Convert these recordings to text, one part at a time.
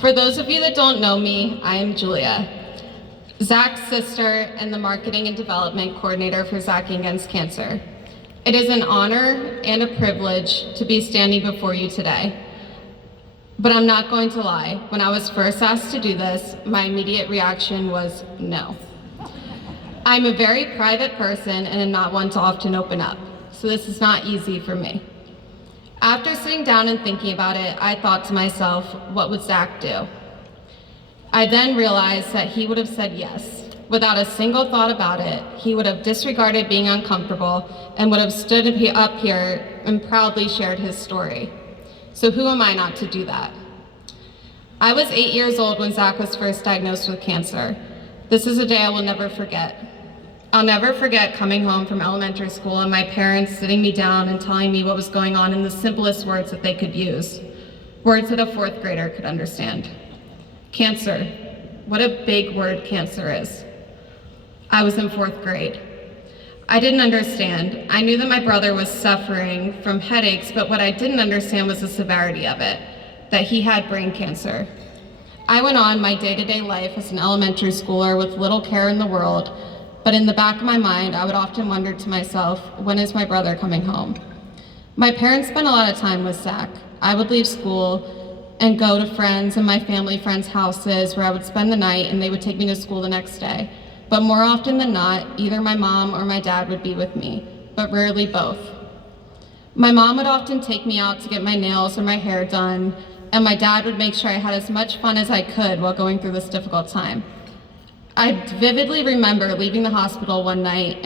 For those of you that don't know me, I am Julia, Zach's sister and the marketing and development coordinator for Zach Against Cancer. It is an honor and a privilege to be standing before you today. But I'm not going to lie, when I was first asked to do this, my immediate reaction was no. I'm a very private person and am not one to often open up, so this is not easy for me. After sitting down and thinking about it, I thought to myself, what would Zach do? I then realized that he would have said yes. Without a single thought about it, he would have disregarded being uncomfortable and would have stood up here and proudly shared his story. So who am I not to do that? I was 8 years old when Zach was first diagnosed with cancer. This is a day I will never forget. I'll never forget coming home from elementary school and my parents sitting me down and telling me what was going on in the simplest words that they could use, words that a fourth grader could understand. Cancer. What a big word cancer is. I was in fourth grade. I didn't understand. I knew that my brother was suffering from headaches, but what I didn't understand was the severity of it, that he had brain cancer. I went on my day-to-day life as an elementary schooler with little care in the world, but in the back of my mind, I would often wonder to myself, when is my brother coming home? My parents spent a lot of time with Zach. I would leave school and go to friends and my family friends' houses where I would spend the night and they would take me to school the next day. But more often than not, either my mom or my dad would be with me, but rarely both. My mom would often take me out to get my nails or my hair done, and my dad would make sure I had as much fun as I could while going through this difficult time. I vividly remember leaving the hospital one night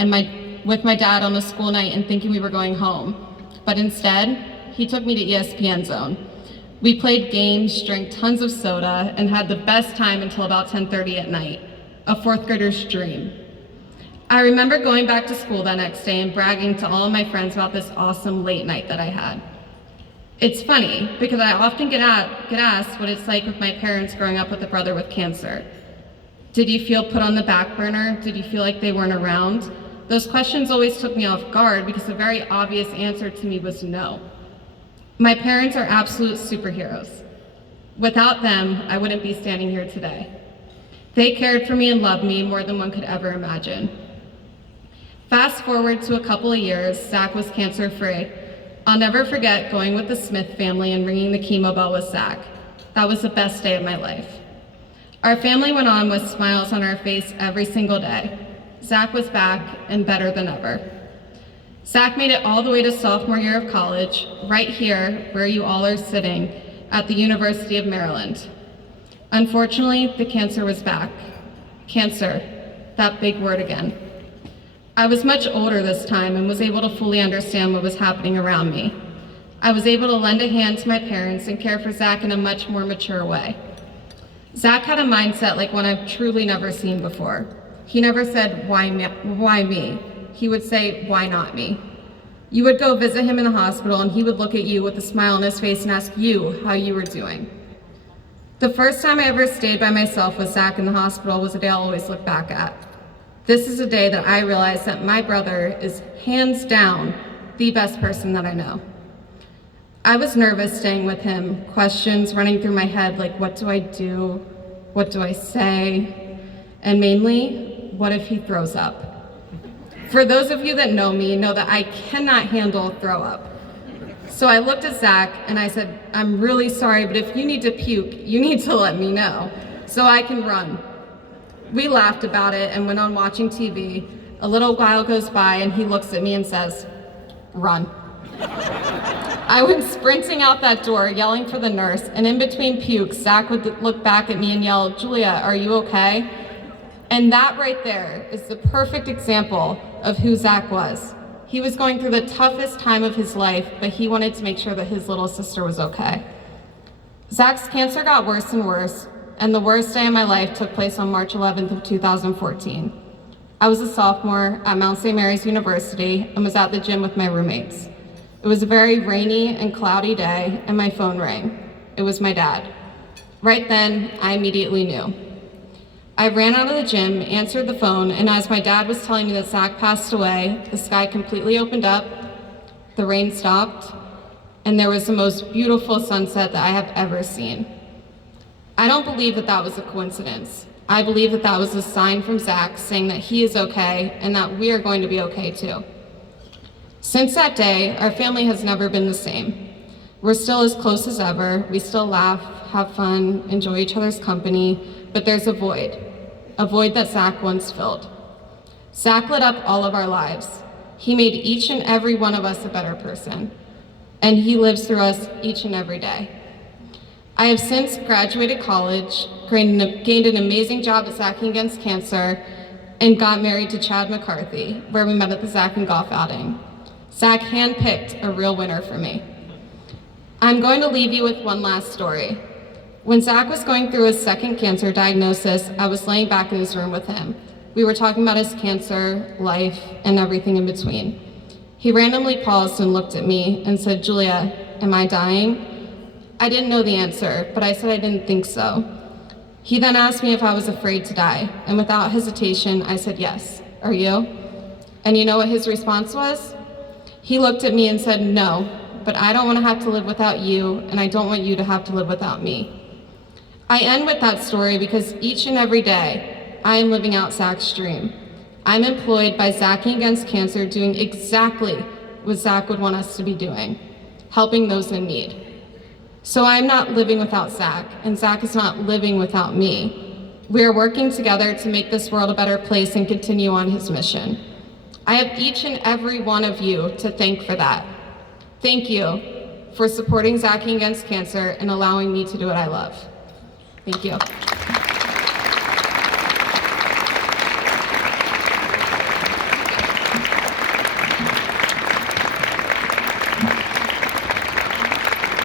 with my dad on a school night and thinking we were going home. But instead, he took me to ESPN Zone. We played games, drank tons of soda, and had the best time until about 10:30 at night, a fourth grader's dream. I remember going back to school that next day and bragging to all of my friends about this awesome late night that I had. It's funny, because I often get asked what it's like with my parents growing up with a brother with cancer. Did you feel put on the back burner? Did you feel like they weren't around? Those questions always took me off guard because the very obvious answer to me was no. My parents are absolute superheroes. Without them, I wouldn't be standing here today. They cared for me and loved me more than one could ever imagine. Fast forward to a couple of years, Zach was cancer-free. I'll never forget going with the Smith family and ringing the chemo bell with Zach. That was the best day of my life. Our family went on with smiles on our face every single day. Zach was back and better than ever. Zach made it all the way to sophomore year of college, right here where you all are sitting at the University of Maryland. Unfortunately, the cancer was back. Cancer, that big word again. I was much older this time and was able to fully understand what was happening around me. I was able to lend a hand to my parents and care for Zach in a much more mature way. Zach had a mindset like one I've truly never seen before. He never said, why me? He would say, why not me? You would go visit him in the hospital and he would look at you with a smile on his face and ask you how you were doing. The first time I ever stayed by myself with Zach in the hospital was a day I'll always look back at. This is a day that I realized that my brother is hands down the best person that I know. I was nervous staying with him, questions running through my head like, what do I do? What do I say? And mainly, what if he throws up? For those of you that know me, know that I cannot handle throw up. So I looked at Zach and I said, I'm really sorry, but if you need to puke, you need to let me know so I can run. We laughed about it and went on watching TV. A little while goes by and he looks at me and says, run. I went sprinting out that door, yelling for the nurse, and in between pukes, Zach would look back at me and yell, Julia, are you okay? And that right there is the perfect example of who Zach was. He was going through the toughest time of his life, but he wanted to make sure that his little sister was okay. Zach's cancer got worse and worse, and the worst day of my life took place on March 11th of 2014. I was a sophomore at Mount St. Mary's University and was at the gym with my roommates. It was a very rainy and cloudy day, and my phone rang. It was my dad. Right then, I immediately knew. I ran out of the gym, answered the phone, and as my dad was telling me that Zach passed away, the sky completely opened up, the rain stopped, and there was the most beautiful sunset that I have ever seen. I don't believe that that was a coincidence. I believe that that was a sign from Zach saying that he is okay and that we are going to be okay too. Since that day, our family has never been the same. We're still as close as ever. We still laugh, have fun, enjoy each other's company, but there's a void that Zach once filled. Zach lit up all of our lives. He made each and every one of us a better person, and he lives through us each and every day. I have since graduated college, gained an amazing job at Zacking Against Cancer, and got married to Chad McCarthy, where we met at the Zach and Golf outing. Zach handpicked a real winner for me. I'm going to leave you with one last story. When Zach was going through his second cancer diagnosis, I was laying back in his room with him. We were talking about his cancer, life, and everything in between. He randomly paused and looked at me and said, "Julia, am I dying?" I didn't know the answer, but I said I didn't think so. He then asked me if I was afraid to die, and without hesitation, I said yes. Are you? And you know what his response was? He looked at me and said, "No, but I don't want to have to live without you, and I don't want you to have to live without me." I end with that story because each and every day, I am living out Zach's dream. I'm employed by Zacking Against Cancer doing exactly what Zach would want us to be doing, helping those in need. So I'm not living without Zach, and Zach is not living without me. We are working together to make this world a better place and continue on his mission. I have each and every one of you to thank for that. Thank you for supporting Zacking Against Cancer and allowing me to do what I love. Thank you.